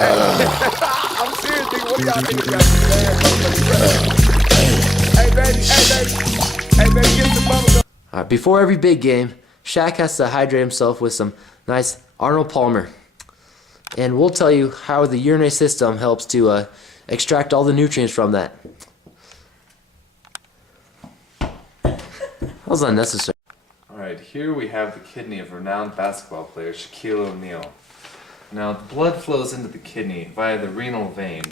I'm serious, nigga. What do y'all niggas got to say? Hey, baby. Hey, baby, get the bubble gum. Before every big game, Shaq has to hydrate himself with some nice Arnold Palmer. And we'll tell you how the urinary system helps to extract all the nutrients from that. That was unnecessary. Alright, here we have the kidney of renowned basketball player Shaquille O'Neal. Now, the blood flows into the kidney via the renal vein,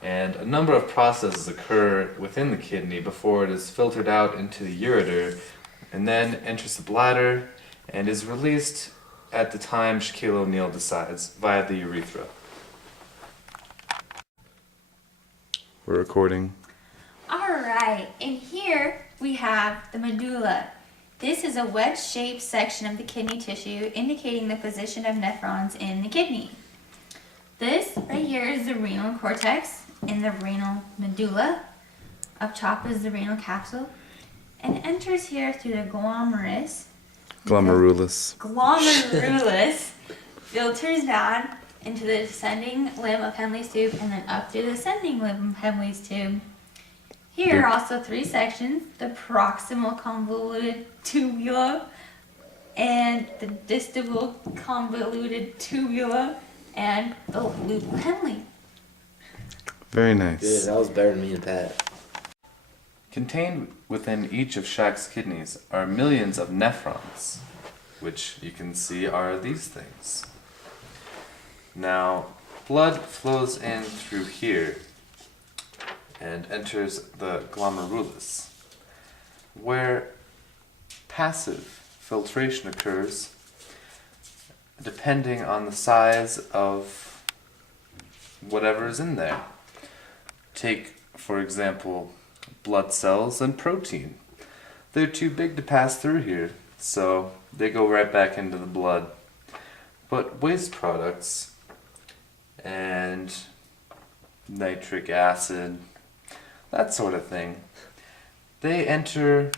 and a number of processes occur within the kidney before it is filtered out into the ureter, and then enters the bladder, and is released at the time Shaquille O'Neal decides, via the urethra. We're recording. Alright, and here we have the medulla. This is a wedge-shaped section of the kidney tissue indicating the position of nephrons in the kidney. This right here is the renal cortex in the renal medulla. Up top is the renal capsule, and it enters here through the glomerulus. Glomerulus filters down into the descending limb of Henle's tube and then up through the ascending limb of Henle's tube. Here are also three sections: the proximal convoluted tubula and the distal convoluted tubula and the loop of Henle. Very nice. Good, that was better than me and Pat. Contained within each of Shaq's kidneys are millions of nephrons, which you can see are these things. Now, blood flows in through here and enters the glomerulus, where passive filtration occurs depending on the size of whatever is in there. Take, for example, blood cells and protein. They're too big to pass through here, so they go right back into the blood. But waste products and nitric acid, that sort of thing, they enter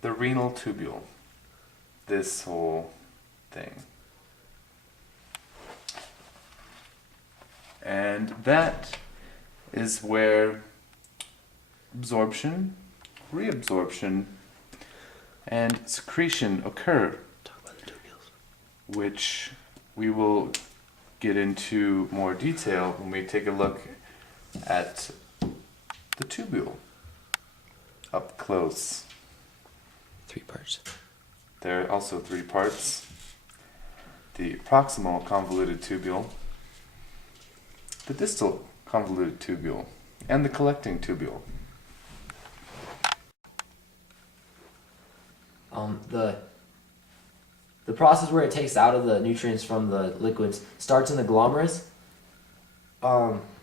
the renal tubule, this whole thing. And that is where absorption, reabsorption, and secretion occur, which we will get into more detail when we take a look at the tubule up close. 3 parts. There are also 3 parts: the proximal convoluted tubule, the distal convoluted tubule, and the collecting tubule. The process where it takes out of the nutrients from the liquids starts in the glomerulus,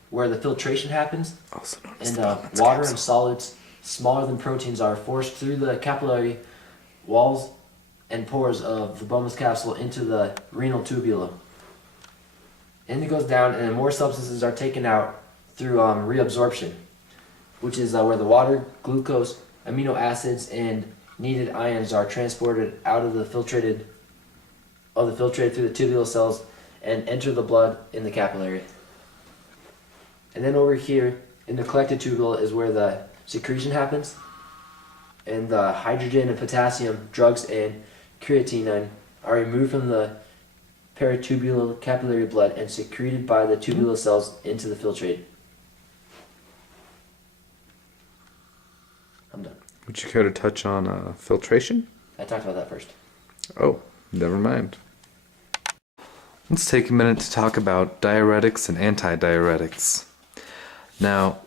where the filtration happens, Also known as and the Bowman's water capsule. and solids smaller than proteins are forced through the capillary walls and pores of the Bowman's capsule into the renal tubula. And it goes down, and then more substances are taken out through reabsorption, which is where the water, glucose, amino acids, and needed ions are transported out of the filtrated through the tubular cells and enter the blood in the capillary. And then over here in the collected tubule is where the secretion happens, and the hydrogen and potassium drugs and creatinine are removed from the peritubular capillary blood and secreted by the tubular cells into the filtrate. I'm done. Would you care to touch on filtration? I talked about that first. Oh, never mind. Let's take a minute to talk about diuretics and antidiuretics. Now,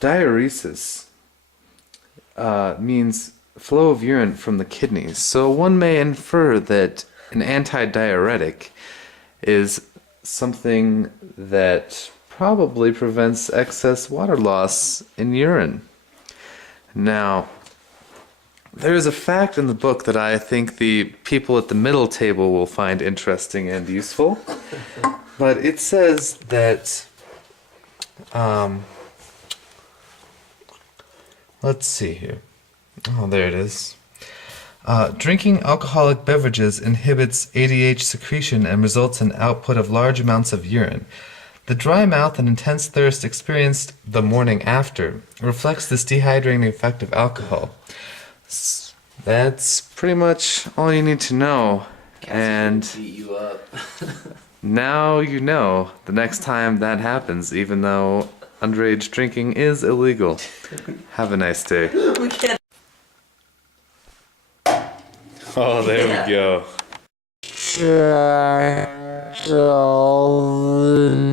diuresis means flow of urine from the kidneys, so one may infer that an antidiuretic is something that probably prevents excess water loss in urine. Now, there is a fact in the book that I think the people at the middle table will find interesting and useful. But it says that, let's see here. Oh, there it is. Drinking alcoholic beverages inhibits ADH secretion and results in output of large amounts of urine. The dry mouth and intense thirst experienced the morning after reflects this dehydrating effect of alcohol. That's pretty much all you need to know. And beat you up. now you know the next time that happens, even though underage drinking is illegal. Have a nice day. We can't. Oh, there we go. Oh,